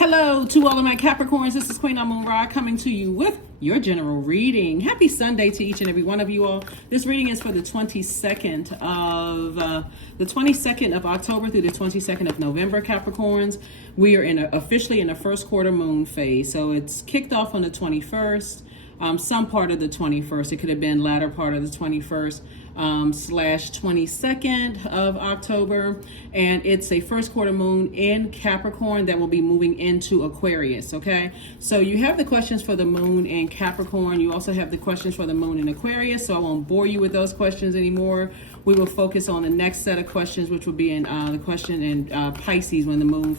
Hello to all of my Capricorns. This is Queen Amun Ra coming to you with your general reading. Happy Sunday to each and every one of you all. This reading is for the 22nd of October through the 22nd of November, Capricorns. We are officially in the first quarter moon phase. So it's kicked off on the 21st. Some part of the 21st. It could have been latter part of the 21st slash 22nd of October. And it's a first quarter moon in Capricorn that will be moving into Aquarius. Okay. So you have the questions for the moon in Capricorn. You also have the questions for the moon in Aquarius. So I won't bore you with those questions anymore. We will focus on the next set of questions, which will be in the question in Pisces when the moon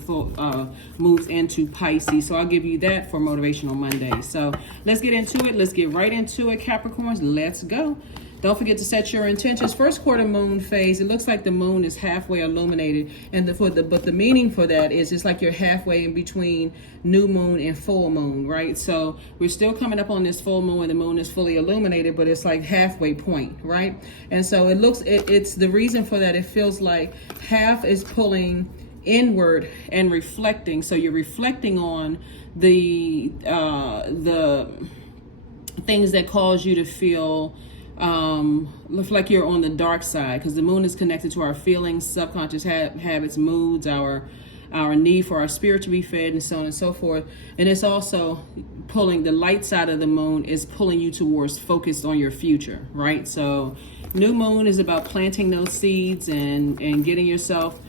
moves into Pisces. So I'll give you that for Motivational Monday. So let's get into it. Let's get right into it, Capricorns. Let's go. Don't forget to set your intentions. First quarter moon phase. It looks like the moon is halfway illuminated, and but the meaning for that is it's like you're halfway in between new moon and full moon, right? So we're still coming up on this full moon when the moon is fully illuminated, but it's like halfway point, right? And so it's the reason for that. It feels like half is pulling inward and reflecting. So you're reflecting on the things that cause you to feel look like you're on the dark side, because the moon is connected to our feelings, subconscious habits, moods, our need for our spirit to be fed, and so on and so forth. And it's also pulling the light side of the moon is pulling you towards focus on your future, right? So new moon is about planting those seeds and getting yourself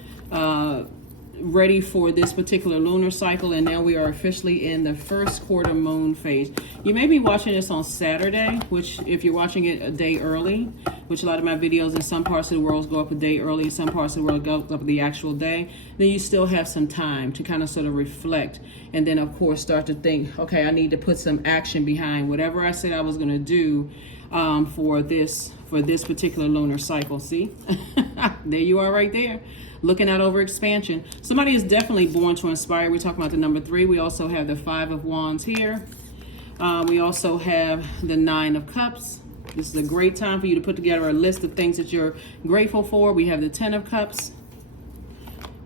ready for this particular lunar cycle. And now we are officially in the first quarter moon phase. You may be watching this on Saturday, which if you're watching it a day early, which a lot of my videos in some parts of the world go up a day early, some parts of the world go up the actual day, then you still have some time to kind of sort of reflect, and then of course start to think, okay, I need to put some action behind whatever I said I was going to do for this particular lunar cycle. See, there you are right there, looking out over expansion. Somebody is definitely born to inspire. We're talking about the number 3. We also have the 5 of Wands here. We also have the 9 of Cups. This is a great time for you to put together a list of things that you're grateful for. We have the 10 of Cups.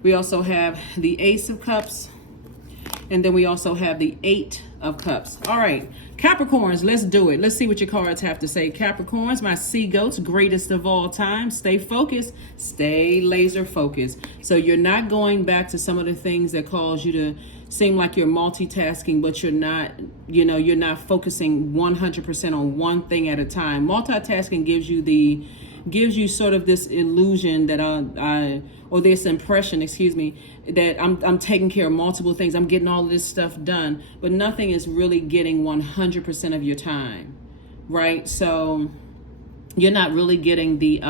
We also have the Ace of Cups. And then we also have the 8 of Cups. All right, Capricorns, let's do it. Let's see what your cards have to say. Capricorns, my sea goats, greatest of all time. Stay focused. Stay laser focused. So you're not going back to some of the things that cause you to seem like you're multitasking, but you're not, you're not focusing 100% on one thing at a time. Multitasking gives you sort of this illusion that or this impression, that I'm taking care of multiple things. I'm getting all of this stuff done, but nothing is really getting 100% of your time, right? So you're not really getting the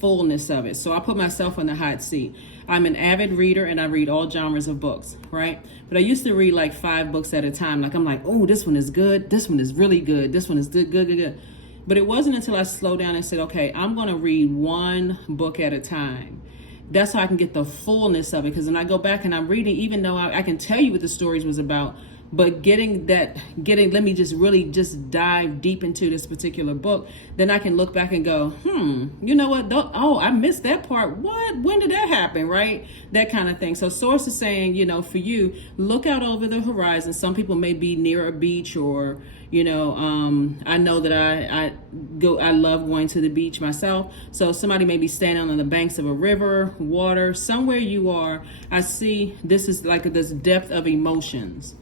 fullness of it. So I put myself on the hot seat. I'm an avid reader and I read all genres of books, right? But I used to read like 5 books at a time. Like I'm like, oh, this one is good. This one is really good. This one is good. But it wasn't until I slowed down and said, okay, I'm going to read one book at a time. That's how I can get the fullness of it. Because when I go back and I'm reading, even though I can tell you what the stories was about, but let me just really just dive deep into this particular book. Then I can look back and go, you know what? I missed that part. What? When did that happen? Right? That kind of thing. So Source is saying, for you, look out over the horizon. Some people may be near a beach or, I know that I love going to the beach myself. So somebody may be standing on the banks of a river, water, somewhere you are. I see this is like this depth of emotions,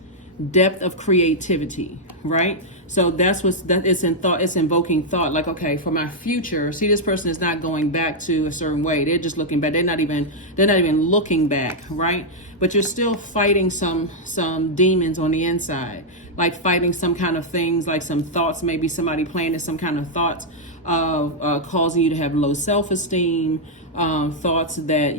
depth of creativity, right? So it's in thought. It's invoking thought. Like, okay, for my future, see, this person is not going back to a certain way. They're just looking back. They're not even looking back, right? But you're still fighting some demons on the inside, like fighting some kind of things, like some thoughts. Maybe somebody planted some kind of thoughts of causing you to have low self-esteem. Thoughts that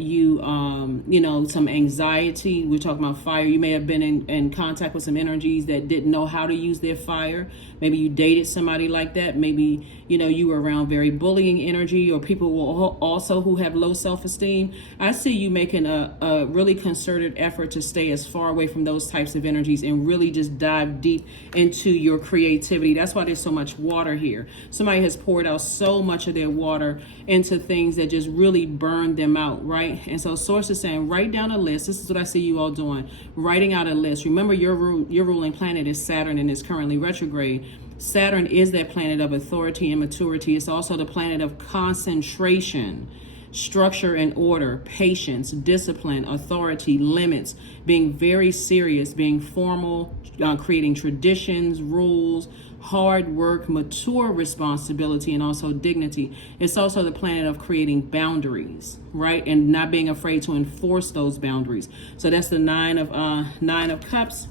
some anxiety. We're talking about fire. You may have been in contact with some energies that didn't know how to use their fire. Maybe you dated somebody like that. Maybe, you were around very bullying energy, or people who have low self-esteem. I see you making a really concerted effort to stay as far away from those types of energies and really just dive deep into your creativity. That's why there's so much water here. Somebody has poured out so much of their water into things that just really burn them out, right? And so Source is saying, write down a list. This is what I see you all doing, writing out a list. Remember, your ruling planet is Saturn and is currently retrograde. Saturn is that planet of authority and maturity. It's also the planet of concentration, structure and order, patience, discipline, authority, limits, being very serious, being formal, creating traditions, rules, hard work, mature responsibility, and also dignity. It's also the planet of creating boundaries, right? And not being afraid to enforce those boundaries. So that's the Nine of Cups.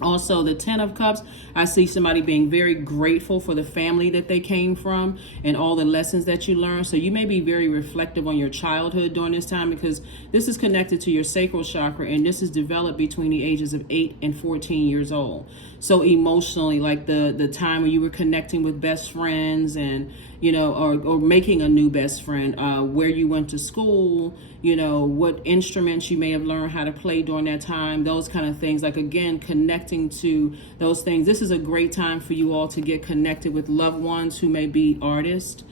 Also, the 10 of Cups, I see somebody being very grateful for the family that they came from and all the lessons that you learned. So you may be very reflective on your childhood during this time, because this is connected to your sacral chakra, and this is developed between the ages of 8 and 14 years old. So emotionally, like the time when you were connecting with best friends and, you know, or making a new best friend, where you went to school, you know, what instruments you may have learned how to play during that time, those kind of things. Like, again, connecting to those things. This is a great time for you all to get connected with loved ones who may be artists,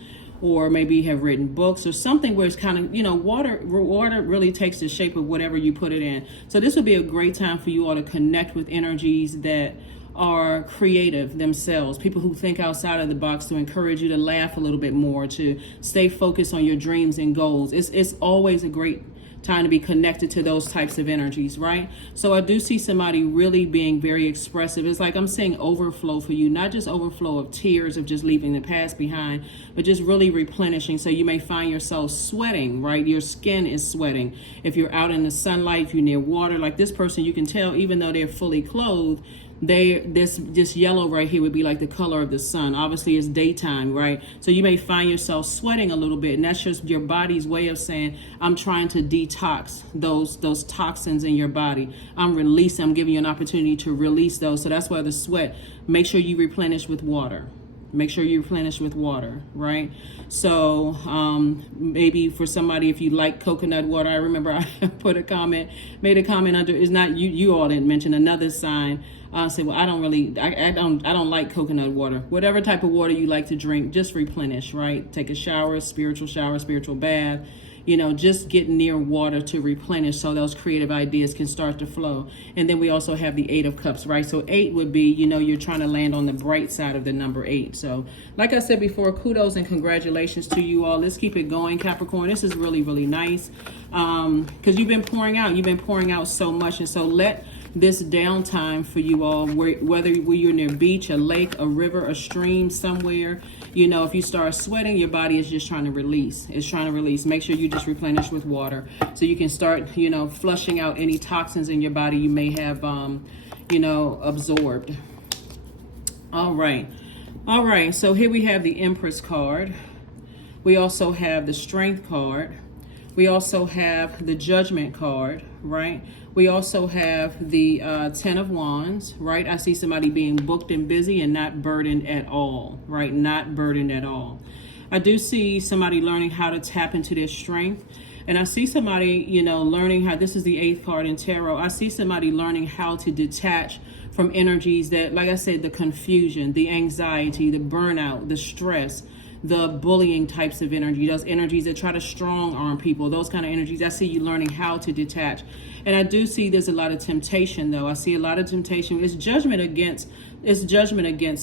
or maybe have written books or something where it's kind of, you know, water really takes the shape of whatever you put it in. So this would be a great time for you all to connect with energies that are creative themselves, people who think outside of the box, to encourage you to laugh a little bit more, to stay focused on your dreams and goals. It's always a great time to be connected to those types of energies, right? So I do see somebody really being very expressive. It's like I'm seeing overflow for you, not just overflow of tears of just leaving the past behind, but just really replenishing. So you may find yourself sweating, right? Your skin is sweating. If you're out in the sunlight, if you're near water, like this person, you can tell even though they're fully clothed, this yellow right here would be like the color of the sun. Obviously it's daytime, right? So you may find yourself sweating a little bit, and that's just your body's way of saying, I'm trying to detox those toxins in your body. I'm giving you an opportunity to release those. So that's why the sweat, make sure you replenish with water. Make sure you replenish with water, right? So maybe for somebody, if you like coconut water, I remember I made a comment under, it's not you all didn't mention another sign. Say, well, I don't like coconut water. Whatever type of water you like to drink, just replenish, right? Take a shower, spiritual bath. You know, just get near water to replenish so those creative ideas can start to flow. And then we also have the 8 of Cups, right? So 8 would be, you know, you're trying to land on the bright side of the number 8. So like I said before, kudos and congratulations to you all. Let's keep it going, Capricorn. This is really, really nice, because you've been pouring out so much. And so let this downtime for you all, whether you're near a beach, a lake, a river, a stream, somewhere, you know, if you start sweating, your body is just trying to release. It's trying to release. Make sure you just replenish with water so you can start, you know, flushing out any toxins in your body you may have, you know, absorbed. All right. So here we have the Empress card. We also have the Strength card. We also have the Judgment card, right? We also have the 10 of Wands, right? I see somebody being booked and busy and not burdened at all, right? Not burdened at all. I do see somebody learning how to tap into their strength. And I see somebody, you know, learning how, this is the 8th card in tarot. I see somebody learning how to detach from energies that, like I said, the confusion, the anxiety, the burnout, the stress, the bullying types of energy, those energies that try to strong arm people, those kind of energies. I see you learning how to detach. And I do see there's a lot of temptation, though. I see a lot of temptation. It's judgment against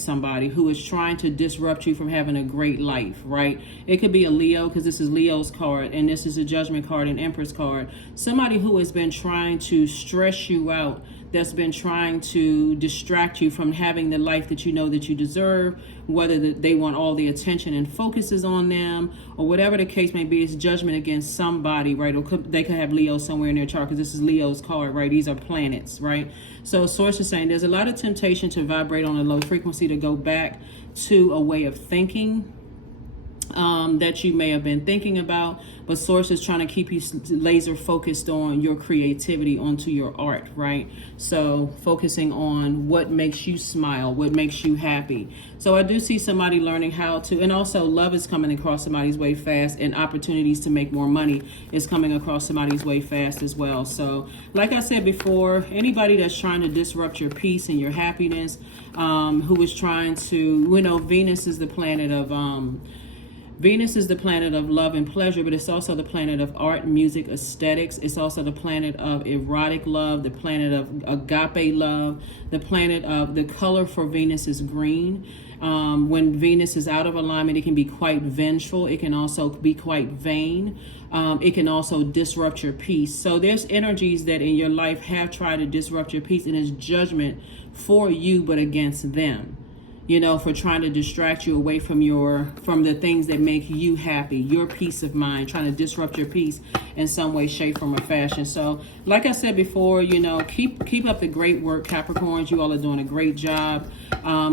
somebody who is trying to disrupt you from having a great life, right? It could be a Leo, because this is Leo's card, and this is a Judgment card and Empress card. Somebody who has been trying to stress you out, that's been trying to distract you from having the life that you know that you deserve, whether they want all the attention and focuses on them, or whatever the case may be. It's judgment against somebody, right? Or they could have Leo somewhere in their chart, because this is Leo's card, right? These are planets, right? So Source is saying there's a lot of temptation to vibrate on a low frequency, to go back to a way of thinking that you may have been thinking about, but Source is trying to keep you laser focused on your creativity, onto your art, right? So focusing on what makes you smile, what makes you happy. So I do see somebody learning how to, and also love is coming across somebody's way fast, and opportunities to make more money is coming across somebody's way fast as well. So like I said before, anybody that's trying to disrupt your peace and your happiness, who is trying to, you know, Venus is the planet of Venus is the planet of love and pleasure, but it's also the planet of art, music, aesthetics. It's also the planet of erotic love, the planet of agape love, the planet of, the color for Venus is green. When Venus is out of alignment, it can be quite vengeful. It can also be quite vain. It can also disrupt your peace. So there's energies that in your life have tried to disrupt your peace, and it's judgment for you, but against them. You know, for trying to distract you away from the things that make you happy, your peace of mind, trying to disrupt your peace in some way, shape, form, or fashion. So, like I said before, you know, keep up the great work, Capricorns. You all are doing a great job.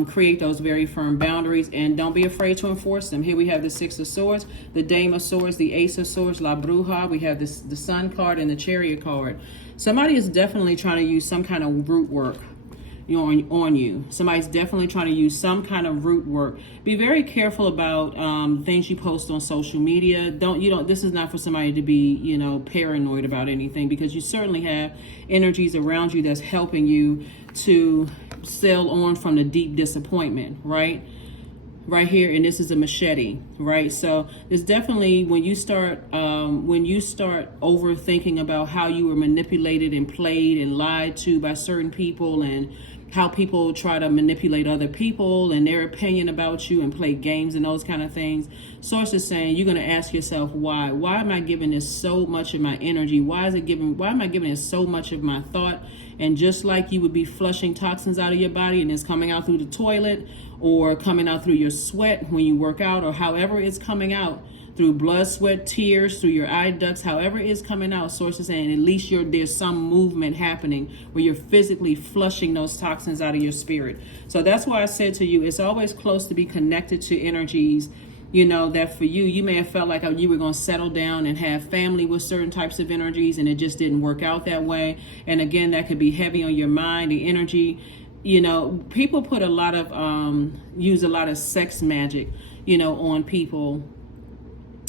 Create those very firm boundaries, and don't be afraid to enforce them. Here we have the Six of Swords, the Dame of Swords, the Ace of Swords, La Bruja. We have this, the Sun card and the Chariot card. Somebody is definitely trying to use some kind of root work on you. Somebody's definitely trying to use some kind of root work. Be very careful about things you post on social media. This is not for somebody to be, you know, paranoid about anything, because you certainly have energies around you that's helping you to sail on from the deep disappointment, right here. And this is a machete, right? So it's definitely when you start overthinking about how you were manipulated and played and lied to by certain people, and how people try to manipulate other people and their opinion about you and play games and those kind of things. Source is saying you're going to ask yourself, why am I giving this so much of my energy? Why am I giving it so much of my thought? And just like you would be flushing toxins out of your body and it's coming out through the toilet, or coming out through your sweat when you work out, or however it's coming out, through blood, sweat, tears, through your eye ducts, however it's coming out, sources saying at least there's some movement happening where you're physically flushing those toxins out of your spirit. So that's why I said to you, it's always close to be connected to energies, you know, that for you may have felt like you were going to settle down and have family with certain types of energies, and it just didn't work out that way. And again, that could be heavy on your mind, the energy. You know, people put use a lot of sex magic, you know, on people,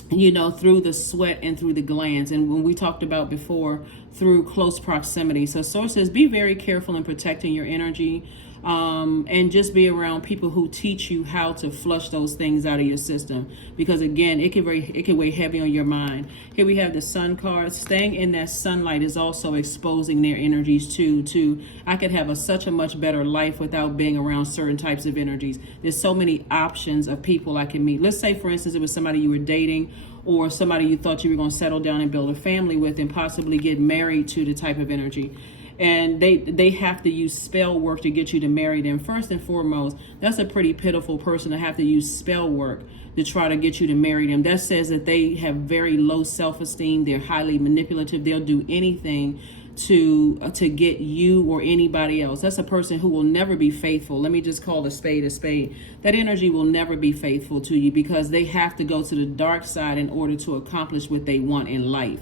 you know, through the sweat and through the glands. And when we talked about before, through close proximity. So source says, be very careful in protecting your energy, and just be around people who teach you how to flush those things out of your system. Because again, it can weigh heavy on your mind. Here we have the Sun card. Staying in that sunlight is also exposing their energies too. I could have such a much better life without being around certain types of energies. There's so many options of people I can meet. Let's say, for instance, it was somebody you were dating, or somebody you thought you were going to settle down and build a family with and possibly get married to, the type of energy. And they have to use spell work to get you to marry them. First and foremost, that's a pretty pitiful person to have to use spell work to try to get you to marry them. That says that they have very low self-esteem. They're highly manipulative. They'll do anything to get you or anybody else. That's a person who will never be faithful. Let me just call a spade a spade. That energy will never be faithful to you, because they have to go to the dark side in order to accomplish what they want in life.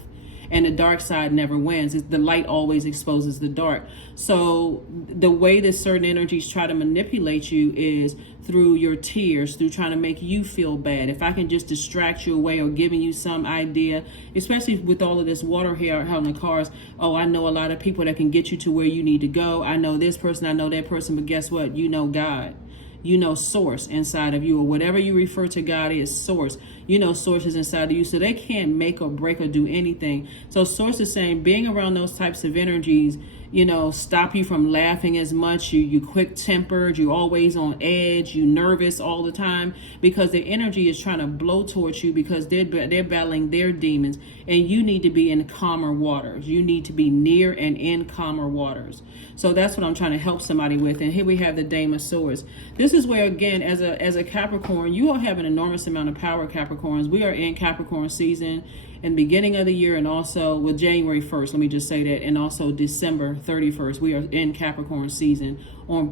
And the dark side never wins. The light always exposes the dark. So the way that certain energies try to manipulate you is through your tears, through trying to make you feel bad. If I can just distract you away, or giving you some idea, especially with all of this water here out in the cars. Oh, I know a lot of people that can get you to where you need to go. I know this person, I know that person, but guess what? You know God. You know source inside of you, or whatever you refer to God as source. You know source is inside of you, so they can't make or break or do anything. So source is saying being around those types of energies, you know, stop you from laughing as much. You quick tempered, you always on edge, you nervous all the time, because the energy is trying to blow towards you, because they're battling their demons, and you need to be in calmer waters. You need to be near and in calmer waters. So that's what I'm trying to help somebody with. And here we have the Dame of Swords. This is where, again, as a Capricorn, you all have an enormous amount of power, Capricorns. We are in Capricorn season in the beginning of the year, and also with January 1st, let me just say that, and also December 31st, we are in Capricorn season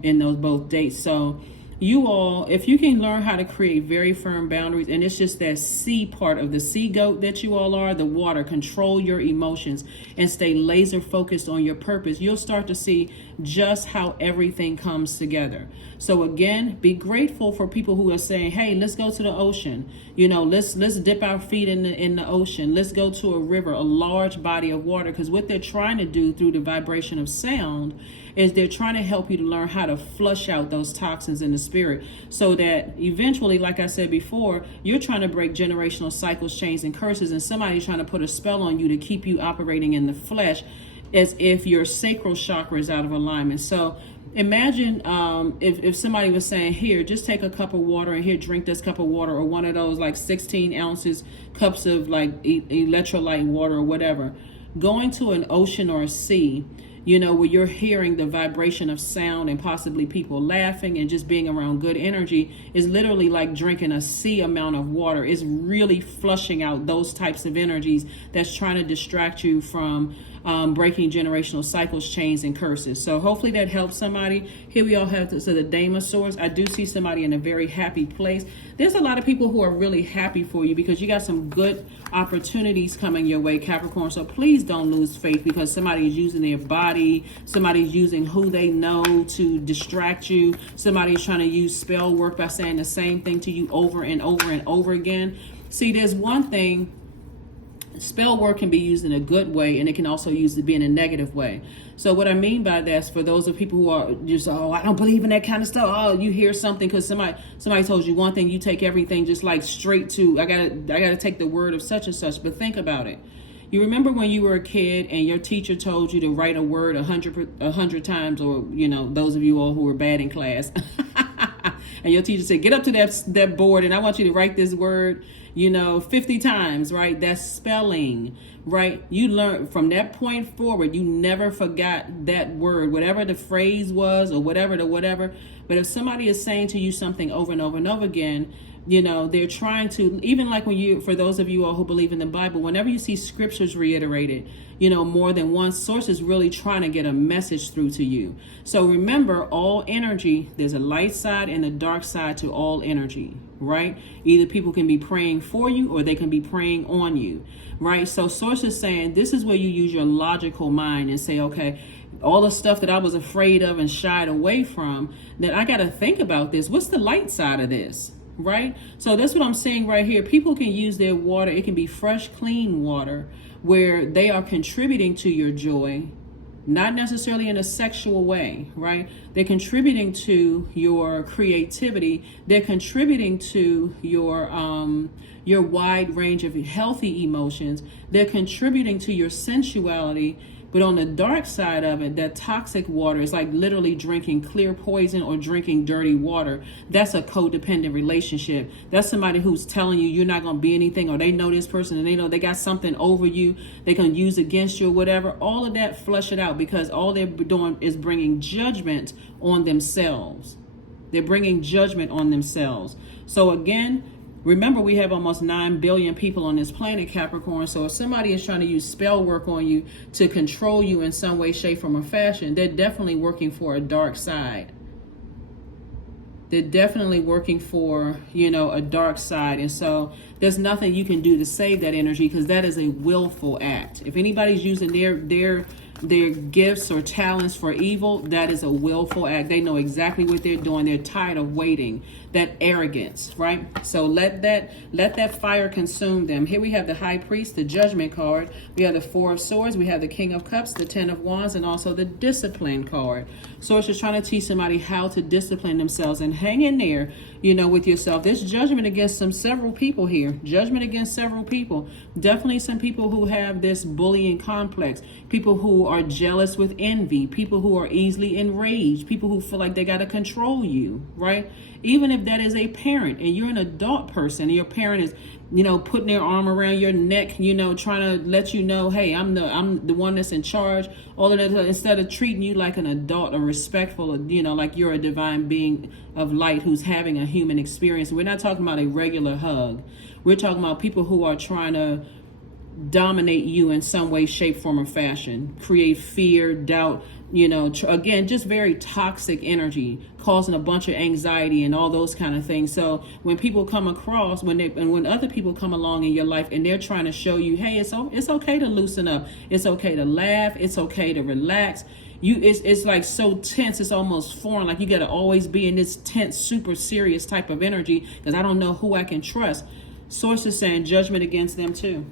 in those both dates. So you all, if you can learn how to create very firm boundaries, and it's just that sea part of the sea goat that you all are, the water, control your emotions and stay laser focused on your purpose, you'll start to see just how everything comes together. So again, be grateful for people who are saying, hey, let's go to the ocean. You know, let's dip our feet in the ocean. Let's go to a river, a large body of water, because what they're trying to do through the vibration of sound is they're trying to help you to learn how to flush out those toxins in the spirit, so that eventually, like I said before, you're trying to break generational cycles, chains, and curses, and somebody's trying to put a spell on you to keep you operating in the flesh as if your sacral chakra is out of alignment. So imagine if somebody was saying, here, just take a cup of water, and here, drink this cup of water, or one of those like 16 ounces cups of like electrolyte water or whatever. Going to an ocean or a sea, you know, where you're hearing the vibration of sound and possibly people laughing and just being around good energy, is literally like drinking a sea amount of water. It's really flushing out those types of energies that's trying to distract you from breaking generational cycles, chains, and curses. So hopefully that helps somebody. Here we all have the Dame of Swords. I do see somebody in a very happy place. There's a lot of people who are really happy for you because you got some good opportunities coming your way, Capricorn. So please don't lose faith because somebody's using their body, somebody's using who they know to distract you, somebody's trying to use spell work by saying the same thing to you over and over and over again. See, there's one thing. Spell work can be used in a good way, and it can also use to be in a negative way. So what I mean by that is, for those of people who are just, oh, I don't believe in that kind of stuff. Oh, you hear something because somebody told you one thing, you take everything just like straight to, I gotta take the word of such and such. But think about it. You remember when you were a kid and your teacher told you to write a word 100 times, or, you know, those of you all who were bad in class, and your teacher said, get up to that board and I want you to write this word, you know, 50 times, right? That's spelling, right? You learn from that point forward, you never forgot that word, whatever the phrase was or whatever. But if somebody is saying to you something over and over and over again, you know, they're trying to, even like when you, for those of you all who believe in the Bible, whenever you see scriptures reiterated, you know, more than one source is really trying to get a message through to you. So remember, all energy, there's a light side and a dark side to all energy, right? Either people can be praying for you or they can be praying on you, right? So source is saying, this is where you use your logical mind and say, okay, all the stuff that I was afraid of and shied away from, that I got to think about this. What's the light side of this? Right? So that's what I'm saying right here. People can use their water. It can be fresh, clean water where they are contributing to your joy, not necessarily in a sexual way, right? They're contributing to your creativity. They're contributing to your wide range of healthy emotions. They're contributing to your sensuality. But on the dark side of it, that toxic water is like literally drinking clear poison or drinking dirty water. That's a codependent relationship. That's somebody who's telling you you're not going to be anything, or they know this person and they know they got something over you they can use against you or whatever. All of that, flush it out, because all they're doing is bringing judgment on themselves. They're bringing judgment on themselves. So again, remember, we have almost 9 billion people on this planet, Capricorn. So if somebody is trying to use spell work on you to control you in some way, shape, form, or fashion, they're definitely working for a dark side. They're definitely working for, you know, a dark side. And so there's nothing you can do to save that energy, because that is a willful act. If anybody's using their gifts or talents for evil, that is a willful act. They know exactly what they're doing. They're tired of waiting. That arrogance, right? So let that fire consume them. Here we have the High Priest, the Judgment card. We have the Four of Swords. We have the King of Cups, the Ten of Wands, and also the Discipline card. So it's just trying to teach somebody how to discipline themselves, and hang in there, you know, with yourself. There's judgment against several people here. Judgment against several people. Definitely some people who have this bullying complex. People who are jealous with envy. People who are easily enraged. People who feel like they got to control you, right? Even if that is a parent and you're an adult person and your parent is, you know, putting their arm around your neck, you know, trying to let you know, hey, I'm the one that's in charge. All of that, instead of treating you like an adult or respectful, you know, like you're a divine being of light who's having a human experience. We're not talking about a regular hug. We're talking about people who are trying to dominate you in some way, shape, form, or fashion, create fear, doubt, you know, again, just very toxic energy, causing a bunch of anxiety and all those kind of things. So when people come across, when other people come along in your life and they're trying to show you, hey, it's okay to loosen up, it's okay to laugh, it's okay to relax. It's like so tense, it's almost foreign. Like you got to always be in this tense, super serious type of energy, because I don't know who I can trust. Source is saying judgment against them too.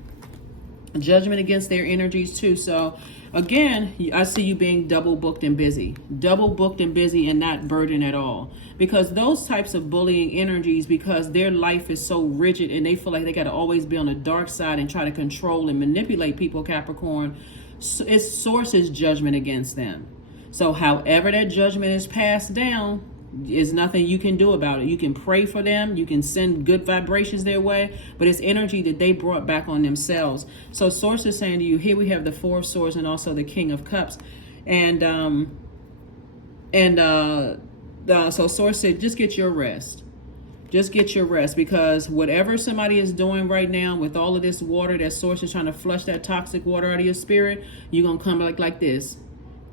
Judgment against their energies too. So again, I see you being double booked and busy, and not burdened at all. Because those types of bullying energies, because their life is so rigid and they feel like they got to always be on the dark side and try to control and manipulate people, Capricorn, its source is judgment against them. So however that judgment is passed down, is nothing you can do about it. You can pray for them, you can send good vibrations their way, but it's energy that they brought back on themselves. So source is saying to you, here we have the Four of Swords and also the King of Cups, and so source said, just get your rest. Just get your rest, because whatever somebody is doing right now with all of this water, that source is trying to flush that toxic water out of your spirit, you're gonna come like this.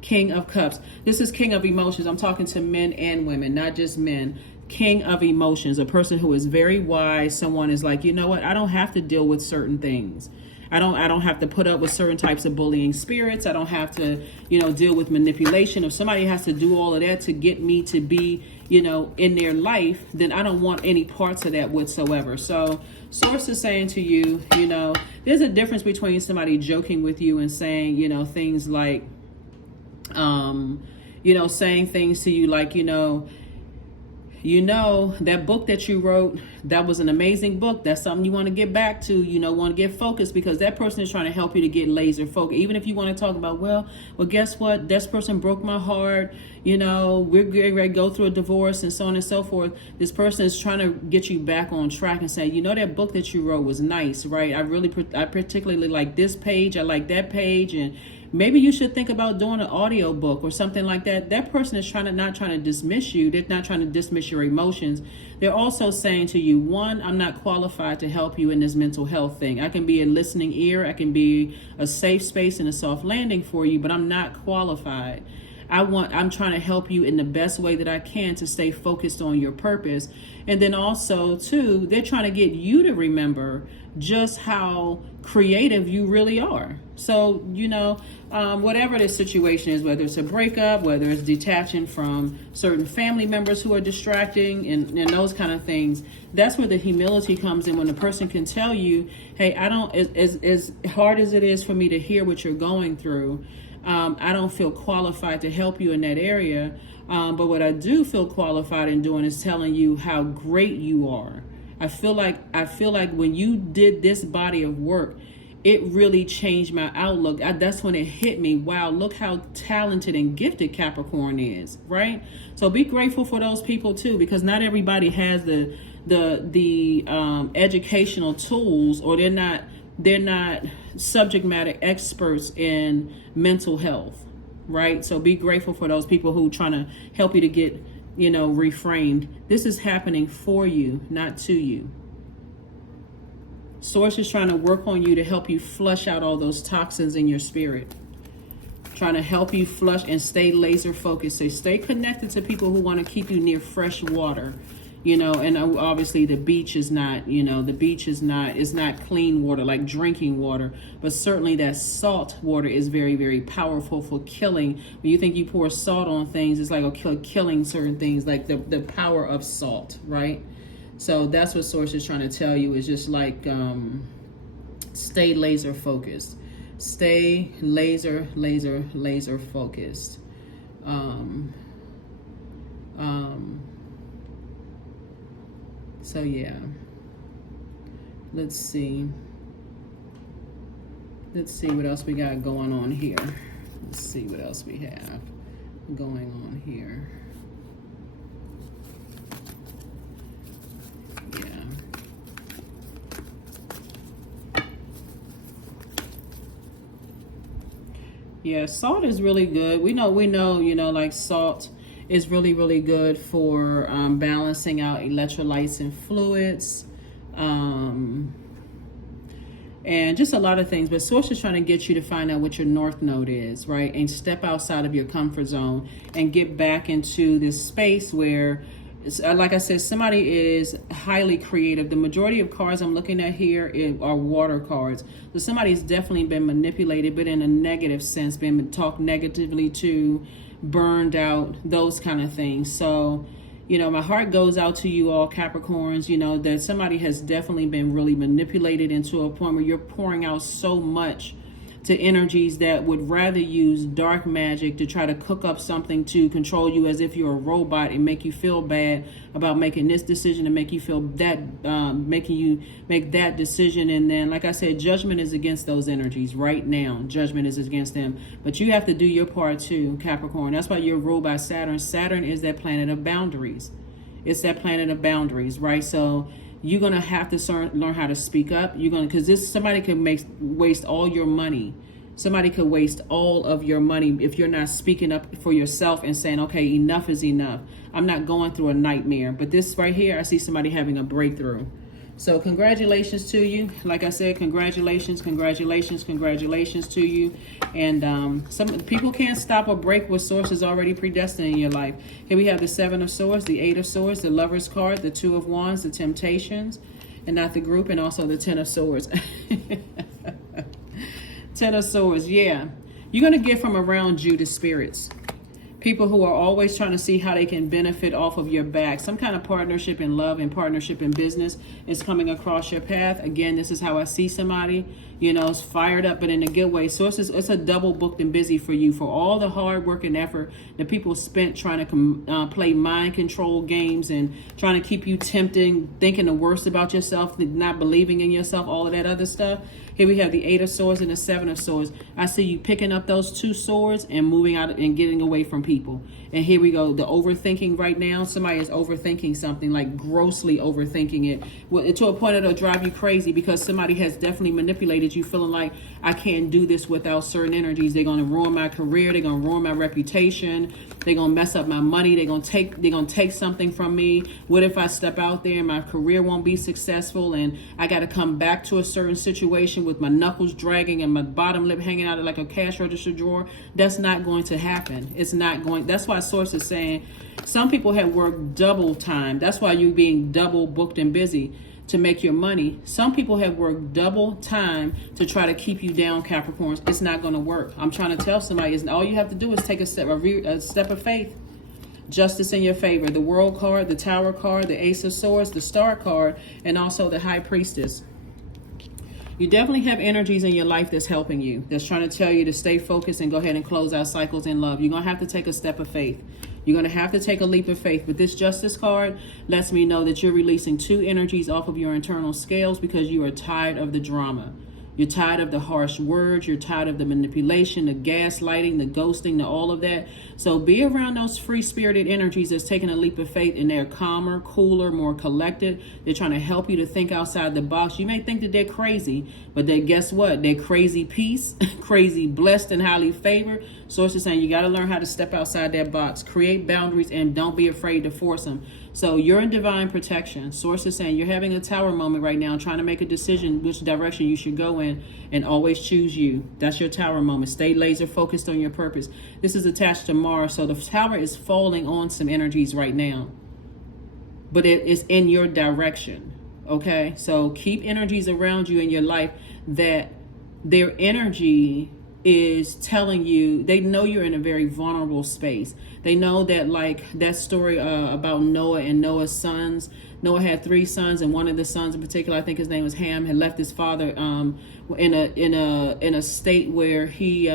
King of Cups. This is King of Emotions. I'm talking to men and women, not just men. King of Emotions, a person who is very wise. Someone is like, you know what? I don't have to deal with certain things. I don't have to put up with certain types of bullying spirits. I don't have to, deal with manipulation. If somebody has to do all of that to get me to be, in their life, then I don't want any parts of that whatsoever. So source is saying to you, there's a difference between somebody joking with you and saying, things like, saying things to you like, that book that you wrote, that was an amazing book. That's something you want to get back to, want to get focused, because that person is trying to help you to get laser focused. Even if you want to talk about, well, guess what? This person broke my heart. We're getting ready to go through a divorce and so on and so forth. This person is trying to get you back on track and say, that book that you wrote was nice, right? I particularly like this page. I like that page. And maybe you should think about doing an audio book or something like that. That person is not trying to dismiss you. They're not trying to dismiss your emotions. They're also saying to you, one, I'm not qualified to help you in this mental health thing. I can be a listening ear. I can be a safe space and a soft landing for you, but I'm not qualified. I'm trying to help you in the best way that I can to stay focused on your purpose. And then also, too, they're trying to get you to remember just how creative you really are. So, whatever the situation is, whether it's a breakup, whether it's detaching from certain family members who are distracting and those kind of things, that's where the humility comes in, when the person can tell you, hey, as hard as it is for me to hear what you're going through, I don't feel qualified to help you in that area. But what I do feel qualified in doing is telling you how great you are. I feel like when you did this body of work, it really changed my outlook. That's when it hit me. Wow, look how talented and gifted Capricorn is, right? So be grateful for those people too, because not everybody has the educational tools, or they're not subject matter experts in mental health, right? So be grateful for those people who trying to help you to get, reframed. This is happening for you, not to you. Source is trying to work on you to help you flush out all those toxins in your spirit. Trying to help you flush and stay laser focused. So stay connected to people who want to keep you near fresh water. And obviously the beach is not, it's not clean water like drinking water, but certainly that salt water is very, very powerful for killing. When you think you pour salt on things, it's like killing certain things, like the power of salt, right? So that's what source is trying to tell you, is just like, stay laser focused, stay laser focused. So yeah, let's see what else we got going on here. Let's see what else we have going on here. Yeah, salt is really good. We know, like salt is really, really good for balancing out electrolytes and fluids, and just a lot of things. But source is trying to get you to find out what your north node is, right? And step outside of your comfort zone and get back into this space where, like I said, somebody is highly creative. The majority of cards I'm looking at here are water cards. So somebody's definitely been manipulated, but in a negative sense, been talked negatively to, burned out, those kind of things. So, my heart goes out to you all Capricorns, that somebody has definitely been really manipulated into a point where you're pouring out so much to energies that would rather use dark magic to try to cook up something to control you as if you're a robot and make you feel bad about making this decision and make you feel that, making you make that decision. And then, like I said, judgment is against those energies right now. Judgment is against them. But you have to do your part too, Capricorn. That's why you're ruled by Saturn. Saturn is that planet of boundaries. It's that planet of boundaries, right? So you're going to have to learn how to speak up. You're going to, because somebody can waste all your money. Somebody could waste all of your money if you're not speaking up for yourself and saying, okay, enough is enough. I'm not going through a nightmare. But this right here, I see somebody having a breakthrough. So congratulations to you. Like I said, congratulations to you. And some people can't stop or break what source is already predestined in your life. Here we have the 7 of Swords, the 8 of Swords, the Lover's card, the 2 of Wands, the Temptations, and not the group, and also the 10 of Swords. 10 of Swords, yeah. You're going to get from around you the spirits. People who are always trying to see how they can benefit off of your back. Some kind of partnership in love and partnership in business is coming across your path. Again, this is how I see somebody. You know, it's fired up, but in a good way. So it's a double booked and busy for you for all the hard work and effort that people spent trying to play mind control games and trying to keep you tempting, thinking the worst about yourself, not believing in yourself, all of that other stuff. Here we have the 8 of Swords and the 7 of Swords. I see you picking up those 2 swords and moving out and getting away from people. And here we go. The overthinking right now. Somebody is overthinking something, like grossly overthinking it. Well, to a point it'll drive you crazy because somebody has definitely manipulated you, feeling like I can't do this without certain energies. They're going to ruin my career. They're going to ruin my reputation. They're going to mess up my money. They're going to take something from me. What if I step out there and my career won't be successful and I got to come back to a certain situation with my knuckles dragging and my bottom lip hanging out like a cash register drawer? That's not going to happen. It's not going. That's why Source is saying some people have worked double time. That's why you're being double booked and busy to make your money. Some people have worked double time to try to keep you down, Capricorns. It's not going to work. I'm trying to tell somebody is all you have to do is take a step of faith. Justice in your favor. The World card, the Tower card, the Ace of Swords, the Star card, and also the High Priestess. You definitely have energies in your life that's helping you, that's trying to tell you to stay focused and go ahead and close out cycles in love. You're going to have to take a step of faith. You're going to have to take a leap of faith. But this Justice card lets me know that you're releasing 2 energies off of your internal scales because you are tired of the drama. You're tired of the harsh words. You're tired of the manipulation, the gaslighting, the ghosting, the all of that. So be around those free-spirited energies that's taking a leap of faith, and they're calmer, cooler, more collected. They're trying to help you to think outside the box. You may think that they're crazy, but guess what? They're crazy peace, crazy blessed and highly favored. Source is saying you got to learn how to step outside that box, create boundaries, and don't be afraid to force them. So you're in divine protection. Source is saying you're having a tower moment right now, trying to make a decision which direction you should go in, and always choose you. That's your tower moment. Stay laser focused on your purpose. This is attached to Mars, so the tower is falling on some energies right now, but it is in your direction. Okay, so keep energies around you in your life that their energy is telling you, they know you're in a very vulnerable space. They know that, like that story about Noah and Noah's sons. Noah had 3 sons, and one of the sons in particular, I think his name was Ham, had left his father in a state where he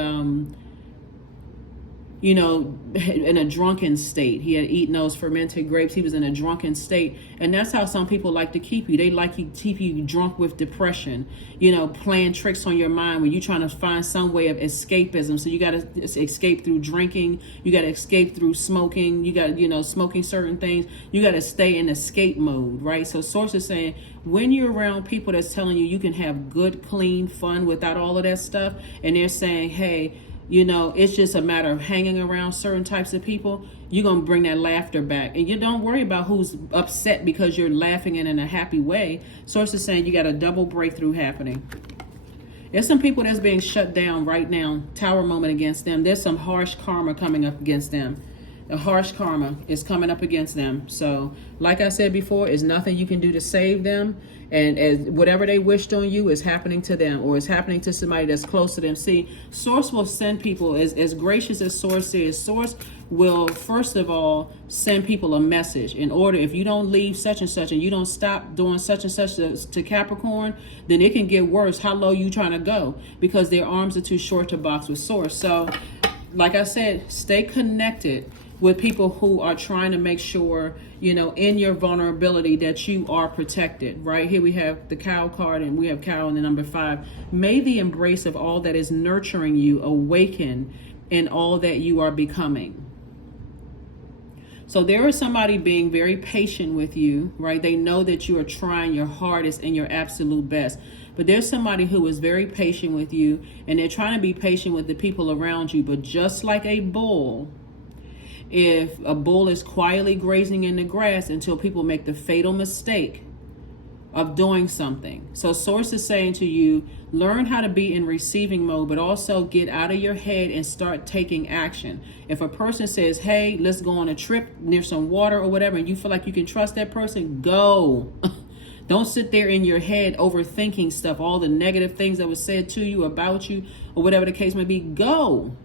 in a drunken state. He had eaten those fermented grapes. He was in a drunken state. And that's how some people like to keep you. They like to keep you drunk with depression, playing tricks on your mind when you're trying to find some way of escapism. So you got to escape through drinking. You got to escape through smoking. You got, smoking certain things. You got to stay in escape mode, right? So Source is saying when you're around people that's telling you can have good, clean fun without all of that stuff, and they're saying, hey, it's just a matter of hanging around certain types of people, you're going to bring that laughter back. And you don't worry about who's upset because you're laughing in a happy way. Source is saying you got a double breakthrough happening. There's some people that's being shut down right now. Tower moment against them. There's some harsh karma coming up against them. A harsh karma is coming up against them. So, like I said before, there's nothing you can do to save them. And as whatever they wished on you is happening to them, or is happening to somebody that's close to them. See, Source will send people, as gracious as Source is, Source will first of all send people a message in order. If you don't leave such and such and you don't stop doing such and such to Capricorn, then it can get worse. How low you trying to go? Because their arms are too short to box with Source. So, like I said, stay connected with people who are trying to make sure, you know, in your vulnerability that you are protected. Right here we have the Cow card, and we have Cow in the number 5. May the embrace of all that is nurturing you awaken in all that you are becoming. So there is somebody being very patient with you, right? They know that you are trying your hardest and your absolute best. But there's somebody who is very patient with you, and they're trying to be patient with the people around you. But just like a bull, if a bull is quietly grazing in the grass until people make the fatal mistake of doing something. So Source is saying to you, learn how to be in receiving mode, but also get out of your head and start taking action. If a person says, hey, let's go on a trip near some water or whatever, and you feel like you can trust that person, go. Don't sit there in your head overthinking stuff, all the negative things that was said to you, about you, or whatever the case may be. Go.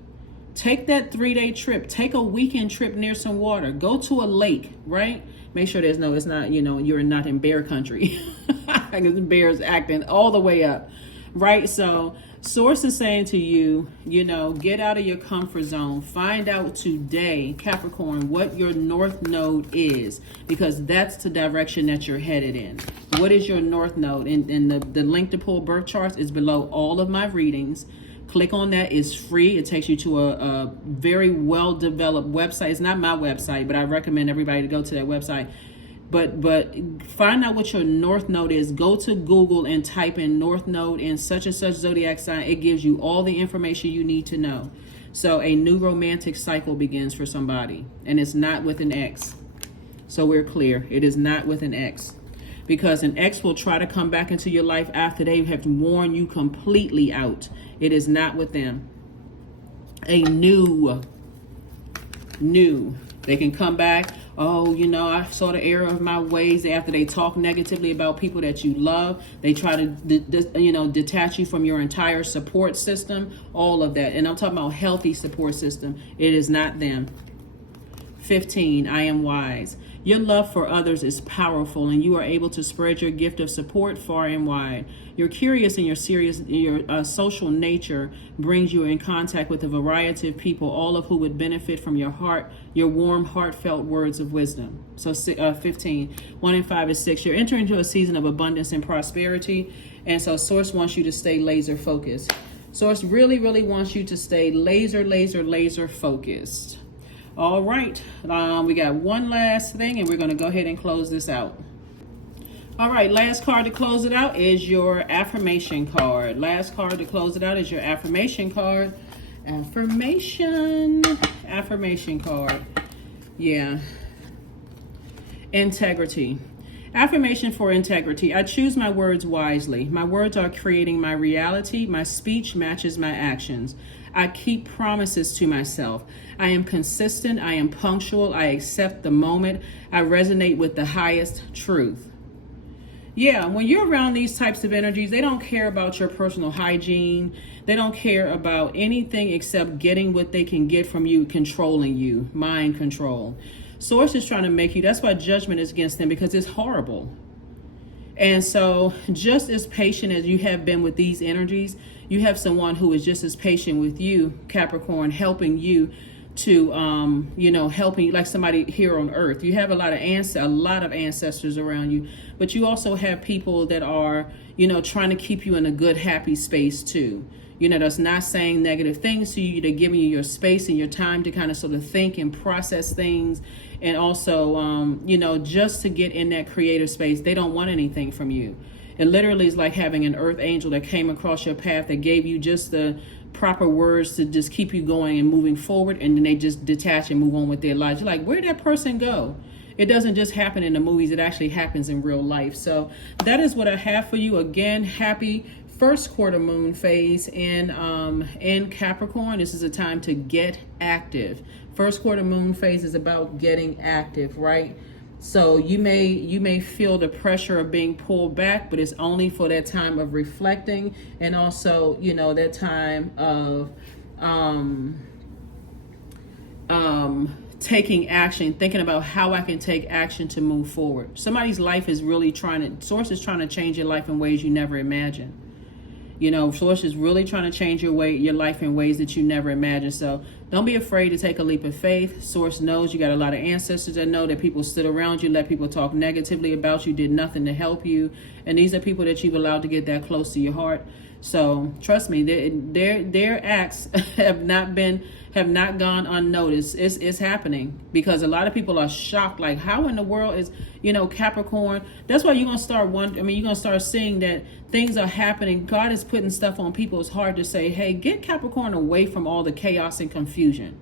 Take that 3-day trip. Take a weekend trip near some water. Go to a lake, right? Make sure it's not, you know, you're not in bear country. Because the bear's acting all the way up, right? So Source is saying to you, you know, get out of your comfort zone. Find out today, Capricorn, what your north node is, because that's the direction that you're headed in. What is your north node? And the link to pull birth charts is below all of my readings. Click on that. It's free. It takes you to a very well-developed website. It's not my website, but I recommend everybody to go to that website. But find out what your north node is. Go to Google and type in north node in such and such zodiac sign. It gives you all the information you need to know. So a new romantic cycle begins for somebody, and it's not with an ex. So we're clear. It is not with an ex. Because an ex will try to come back into your life after they have worn you completely out. It is not with them. A new. They can come back. Oh, you know, I saw the error of my ways. After they talk negatively about people that you love, they try to, detach you from your entire support system. All of that. And I'm talking about healthy support system. It is not them. 15, I am wise. Your love for others is powerful, and you are able to spread your gift of support far and wide. You're curious, and your social nature brings you in contact with a variety of people, all of who would benefit from your warm, heartfelt words of wisdom. So 15, 1 and 5 is 6. You're entering into a season of abundance and prosperity, and so Source wants you to stay laser focused. Source really, really wants you to stay laser focused. All right, we got one last thing, and we're going to go ahead and close this out. All right, last card to close it out is your affirmation card. Last card to close it out is your affirmation card. Affirmation card. Yeah. Integrity. Affirmation for integrity. I choose my words wisely. My words are creating my reality. My speech matches my actions. I keep promises to myself. I am consistent. I am punctual. I accept the moment. I resonate with the highest truth. Yeah, when you're around these types of energies, they don't care about your personal hygiene. They don't care about anything except getting what they can get from you, controlling you, mind control. Source is trying to make you, that's why judgment is against them, because it's horrible. And so just as patient as you have been with these energies, you have someone who is just as patient with you, Capricorn, helping you to, helping you, like somebody here on earth. You have a lot of ancestors around you, but you also have people that are, trying to keep you in a good, happy space too. That's not saying negative things to you. They're giving you your space and your time to kind of sort of think and process things. And also, just to get in that creative space, they don't want anything from you. It literally is like having an earth angel that came across your path that gave you just the proper words to just keep you going and moving forward, and then they just detach and move on with their lives. You're like, where'd that person go? It doesn't just happen in the movies. It actually happens in real life. So that is what I have for you. Again, happy first quarter moon phase in Capricorn. This is a time to get active. First quarter moon phase is about getting active, right? So you may feel the pressure of being pulled back, but it's only for that time of reflecting, and also, you know, that time of taking action, thinking about how I can take action to move forward. Somebody's life is really Source is trying to change your life in ways you never imagined. You know, Source is really trying to change your life in ways that you never imagined. So don't be afraid to take a leap of faith. Source knows you got a lot of ancestors that know that people stood around you, let people talk negatively about you, did nothing to help you. And these are people that you've allowed to get that close to your heart. So trust me, their acts have not gone unnoticed. It's happening, because a lot of people are shocked, like, how in the world is, you know, Capricorn. That's why you're gonna start you're gonna start seeing that things are happening. God is putting stuff on people's heart to say, hey, get Capricorn away from all the chaos and confusion.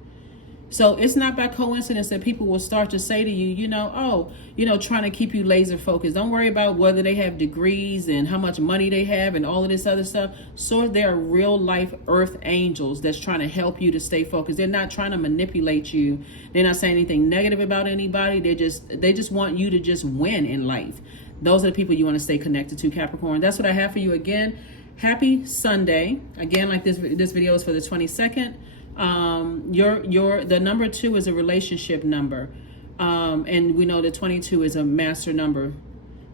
So it's not by coincidence that people will start to say to you, you know, oh, you know, trying to keep you laser focused. Don't worry about whether they have degrees and how much money they have and all of this other stuff. So there are real life earth angels that's trying to help you to stay focused. They're not trying to manipulate you. They're not saying anything negative about anybody. They just want you to just win in life. Those are the people you want to stay connected to, Capricorn. That's what I have for you. Again, happy Sunday. Again, like this video is for the 22nd. The number 2 is a relationship number, and we know that 22 is a master number.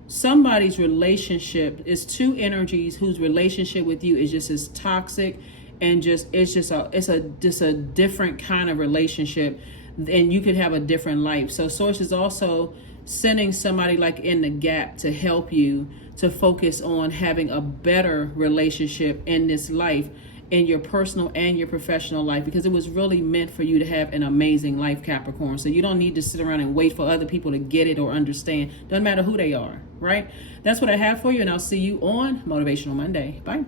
Somebody's relationship is 2 energies whose relationship with you is just as toxic, and it's a different kind of relationship, and you could have a different life. So Source is also sending somebody like in the gap to help you to focus on having a better relationship in this life, in your personal and your professional life, because it was really meant for you to have an amazing life, Capricorn. So you don't need to sit around and wait for other people to get it or understand. Doesn't matter who they are, right? That's what I have for you, and I'll see you on Motivational Monday. Bye.